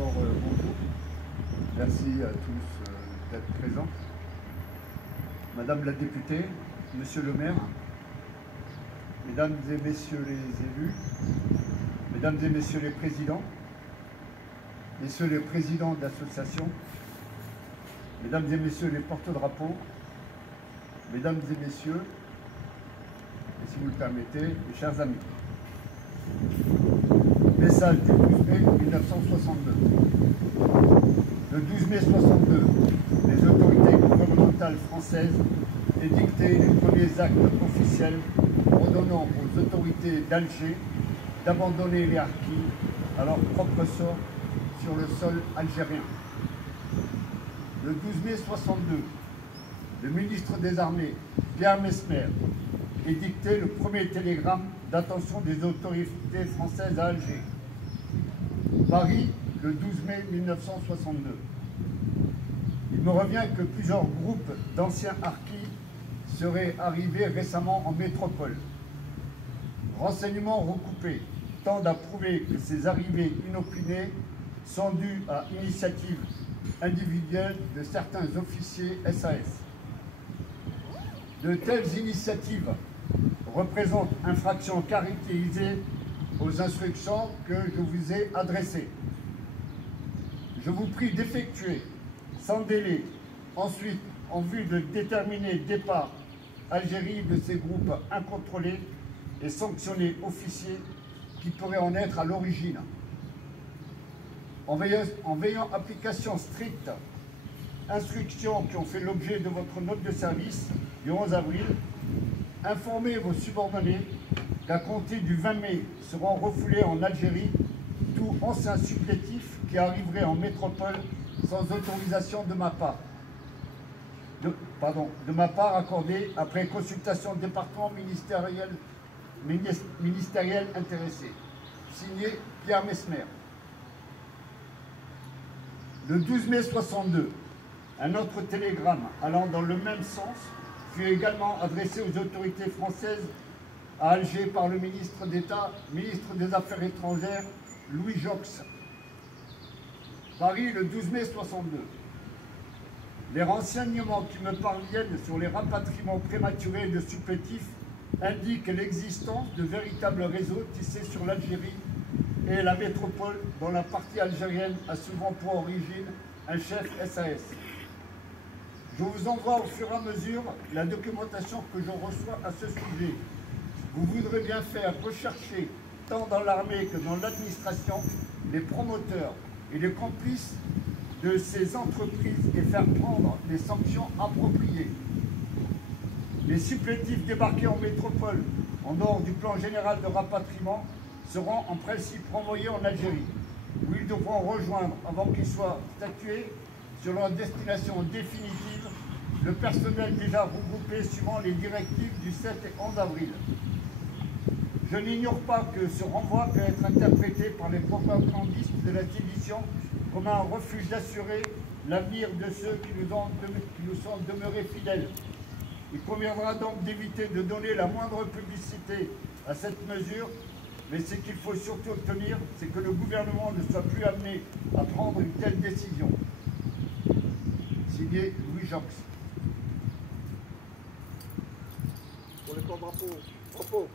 D'abord, bonjour. Merci à tous d'être présents. Madame la députée, Monsieur le maire, Mesdames et Messieurs les élus, Mesdames et Messieurs les présidents, Messieurs les présidents d'associations, Mesdames et Messieurs les porte-drapeaux, Mesdames et Messieurs, et si vous le permettez, mes chers amis. Message du 12 mai 1962. Le 12 mai 62, les autorités gouvernementales françaises édictaient les premiers actes officiels ordonnant aux autorités d'Alger d'abandonner les harkis à leur propre sort sur le sol algérien. Le 12 mai 62, le ministre des Armées, Pierre Messmer, édictait le premier télégramme d'attention des autorités françaises à Alger. Paris, le 12 mai 1962. Il me revient que plusieurs groupes d'anciens harkis seraient arrivés récemment en métropole. Renseignements recoupés tendent à prouver que ces arrivées inopinées sont dues à initiative individuelle de certains officiers SAS. De telles initiatives représentent infraction caractérisée aux instructions que je vous ai adressées. Je vous prie d'effectuer sans délai, ensuite, en vue de déterminer le départ Algérie de ces groupes incontrôlés et sanctionner officiers qui pourraient en être à l'origine. En veillant application stricte, instructions qui ont fait l'objet de votre note de service du 11 avril, informez vos subordonnés qu'à compter du 20 mai seront refoulés en Algérie tout ancien supplétif qui arriverait en métropole sans autorisation de ma part. De ma part accordée après consultation du département ministériel intéressé. Signé Pierre Messmer. Le 12 mai 62, un autre télégramme allant dans le même sens fut également adressé aux autorités françaises à Alger par le ministre d'État, ministre des Affaires étrangères, Louis Joxe. Paris, le 12 mai 62. Les renseignements qui me parviennent sur les rapatriements prématurés de supplétifs indiquent l'existence de véritables réseaux tissés sur l'Algérie et la métropole, dont la partie algérienne a souvent pour origine un chef SAS. Je vous envoie au fur et à mesure la documentation que je reçois à ce sujet. Vous voudrez bien faire rechercher, tant dans l'armée que dans l'administration, les promoteurs et les complices de ces entreprises et faire prendre les sanctions appropriées. Les supplétifs débarqués en métropole, en dehors du plan général de rapatriement, seront en principe renvoyés en Algérie, où ils devront rejoindre, avant qu'ils soient statués sur leur destination définitive, le personnel déjà regroupé suivant les directives du 7 et 11 avril. Je n'ignore pas que ce renvoi peut être interprété par les propagandistes de la sédition comme un refuge d'assurer l'avenir de ceux qui nous sont demeurés fidèles. Il conviendra donc d'éviter de donner la moindre publicité à cette mesure, mais ce qu'il faut surtout obtenir, c'est que le gouvernement ne soit plus amené à prendre une telle décision. Signé Louis Joxe. Pour les porte-drapeaux.